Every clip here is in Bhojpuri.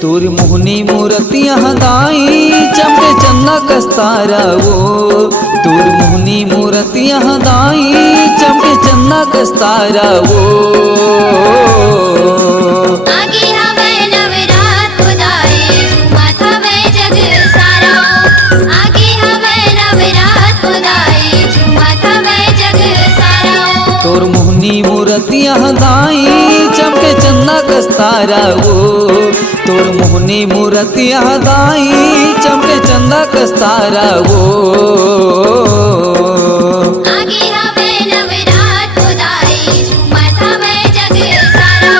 तोर मोहनी मूर्तियाँ दाई चमके चंदा कस्तारा वो। तोर मोहनी मूर्तियाँ दाई चमके चंदा कस्तारा वो। आगे हवे नवरात खुदाई झूमत हवे जग सारा। आगे हवे नवरात खुदाई झूमत हवे जग सारा। तोर मोहनी मूर्तियाँ दाई चमके चंदा कस्तारा वो। तोर मोहनी मूर्तियाँ दाई चमके चंदा कस्तारा वो। आगे हवे नवरात खुदाई झूमत हवे जग सारा।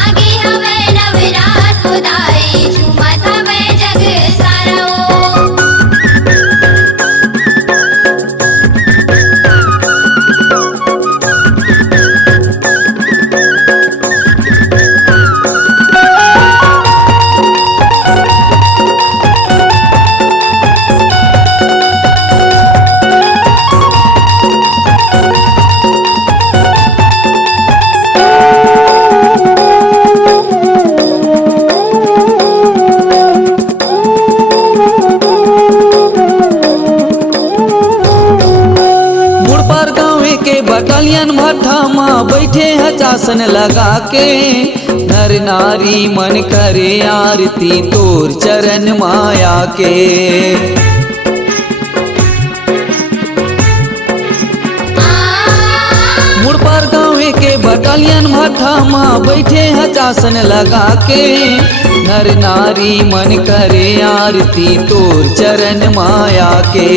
आगे हवे नवरात खुदाई झूमत हवे जग सारा। बटालियन भट्ठा माँ बैठे हजासन लगा के। नर नारी मन करे आरती तोर चरण माया के। मुड़ पर गाँव के बटालियन भट्ठा माँ बैठे हजासन लगा के। नर नारी मन करे आरती तोर चरण माया के।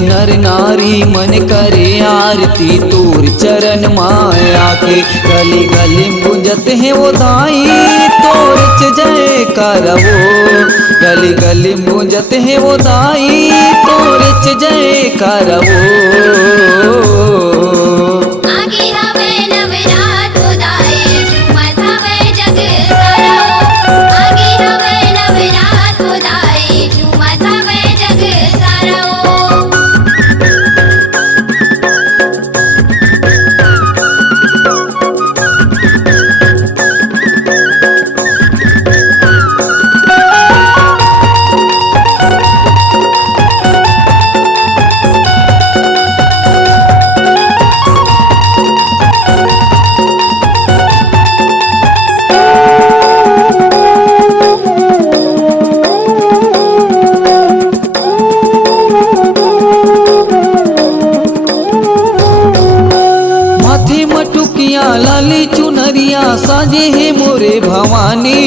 नर नारी मन करे आरती तोर चरण माया के। गली गली गुंजत है वो दाई तोर जय करवो। गली गली गुंजत है वो दाई तोर जय करवो। आगे हवे नवरात खुदाई झूमत हवे जग सारा। आगे हवे नवरात खुदाई झूमत हवे जग सारा। लाली चुनरिया साजे है मोरे भवानी।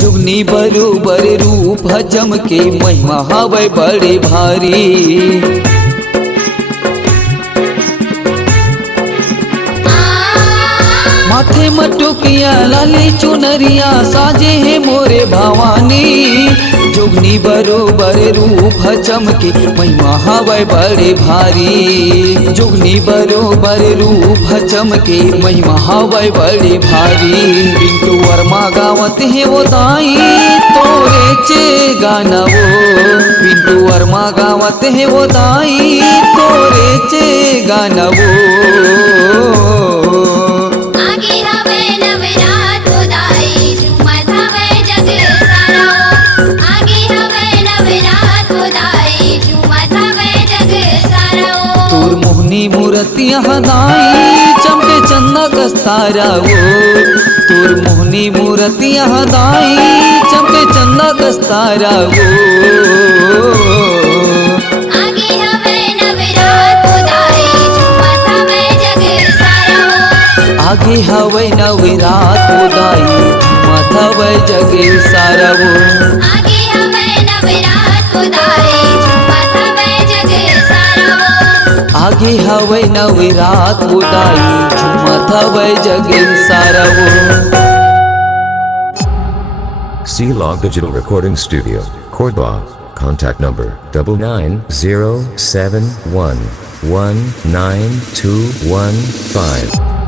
जुगनी बरोबर रूप हजम के महिमा हवे बड़े भारी। माथे मटुकिया लाली चुनरिया साजे है मोरे भवानी। जुगनी बरोबर रूप चमके महिमा हवे बड़े भारी। जुगनी बरोबर रूप चमके महिमा हवे बड़े भारी। पिंटू वर्मा गावत है वो दाई तोरे चे गाना वो। पिंटू वर्मा गावत है वो दाई तोरे चे गाना वो। आगे हवे नवरात खुदाई झूमत हवे जग सारा। आगे हवे नवरात खुदाई झूमत हवे जग सारा। तोर मोहनी मूर्तियाँ दाई चमके चंदा कस्तारा वो। तोर मोहनी मूर्तियाँ दाई चमके चंदा कस्तारा वो। आगे हवे नवरात खुदाई झूमत हवे जग सारा। आगे हवे नवरात खुदाई झूमत हवे जग सारा वो। आगे हवे नवरात खुदाई झूमत हवे जग सारा। आगे हवे नवरात खुदाई झूमत हवे जग सारा वो। C-Log Digital Recording Studio, Cordoba. Contact number 99071192115.